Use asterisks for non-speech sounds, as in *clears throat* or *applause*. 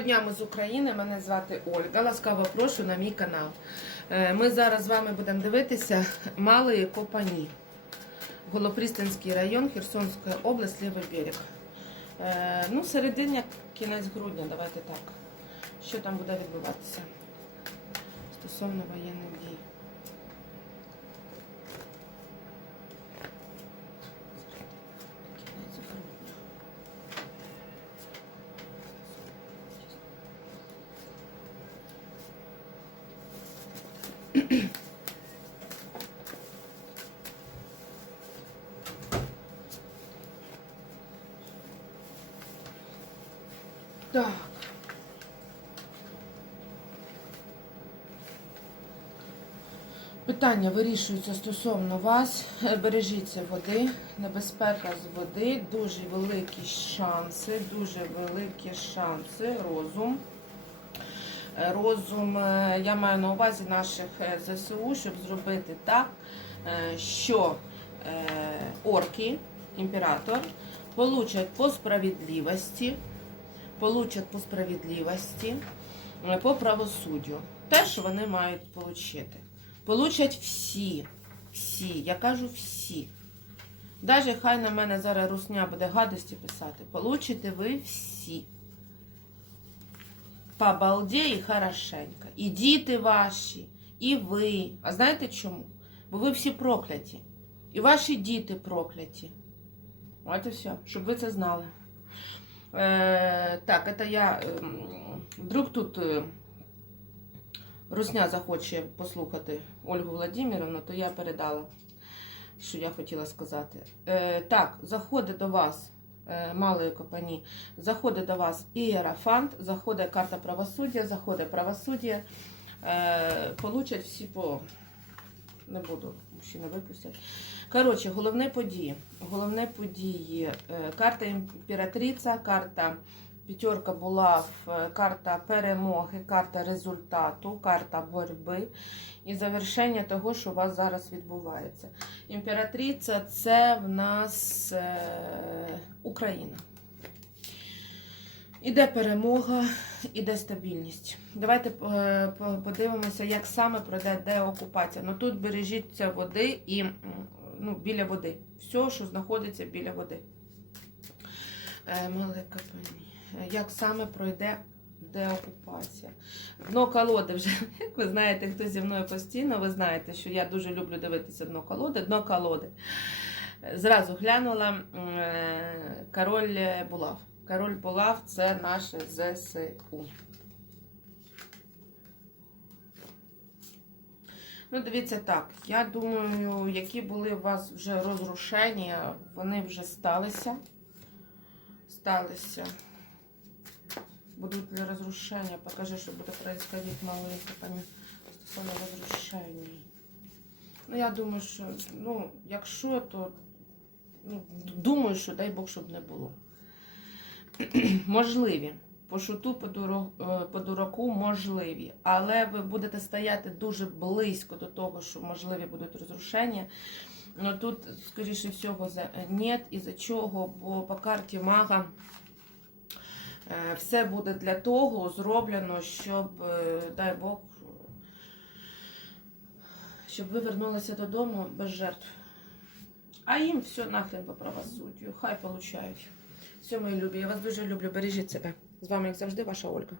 Дня, ми з України. Мене звати Ольга. Ласкаво прошу на мій канал. Е, Ми зараз з вами будемо дивитися Малої Копані. Голопристанський район, Херсонська область, лівий берег. Е, Ну, серединя, кінець грудня, давайте так. Що там буде відбуватися стосовно воєнних дій? Так. Питання вирішуються стосовно вас. Бережіться води, небезпека з води, дуже великі шанси, дуже великі шанси, розум. Розум, е, я маю на увазі наших е, ЗСУ, щоб зробити так, е, що орки, імператор, получать по справедливості, получать по справедливості, по правосуддю. Те, що вони мають отримати. Получать всі. Всі. Я кажу всі. Даже хай на мене зараз русня буде гадості писати. Получите ви всі. По хорошенько. І діти ваші, і ви. А знаєте чому? Бо ви всі прокляті. І ваші діти прокляті. От і все, щоб ви це знали. Е, так, це я. Е, вдруг тут. Е, Русня захоче послухати Ольгу Владимировну, то я передала, що я хотіла сказати. Е, так, заходить до вас, малої компанії, заходить до вас ієрафант, заходить карта правосуддя, заходить правосуддя, е, получать всі по. Не буду, мужчина випустять. Коротше, головні події. Головні події. Е, карта імператриця, карта П'ятерка була карта перемоги, карта результату, карта боротьби і завершення того, що у вас зараз відбувається. Імператриця це в нас е, Україна. Іде перемога, іде стабільність. Давайте е, подивимося, як саме пройде деокупація. Ну тут бережіться води і ну, біля води. Все, що знаходиться біля води. Е, Малика пані. Як саме пройде деокупація? Дно колоди вже, *laughs* як ви знаєте, хто зі мною постійно, ви знаєте, що я дуже люблю дивитися дно колоди. Дно колоди. Зразу глянула е, король Булав. Король Булав це наше ЗСУ. Ну, дивіться так. Я думаю, які були у вас вже розрушення, вони вже сталися. Сталися. Будуть ли розрушення? Покажи, що буде происходить маленько там стосовно розрушення. Ну, я думаю, що, ну, якщо, то ну, думаю, що дай Бог, щоб не було. *clears throat* Можливі. По шуту, по, дуро, е, по дураку можливі. Але ви будете стояти дуже близько до того, що можливі будуть розрушення. Ну тут, скоріше всього, за нет, і за чого, бо по карті мага е, все буде для того зроблено, щоб, е, дай Бог, щоб ви вернулися додому без жертв. А їм все нахрен по правосуддю. Хай получають. Все, мої любі, я вас дуже люблю. Бережіть себе. З вами, як завжди, ваша Ольга.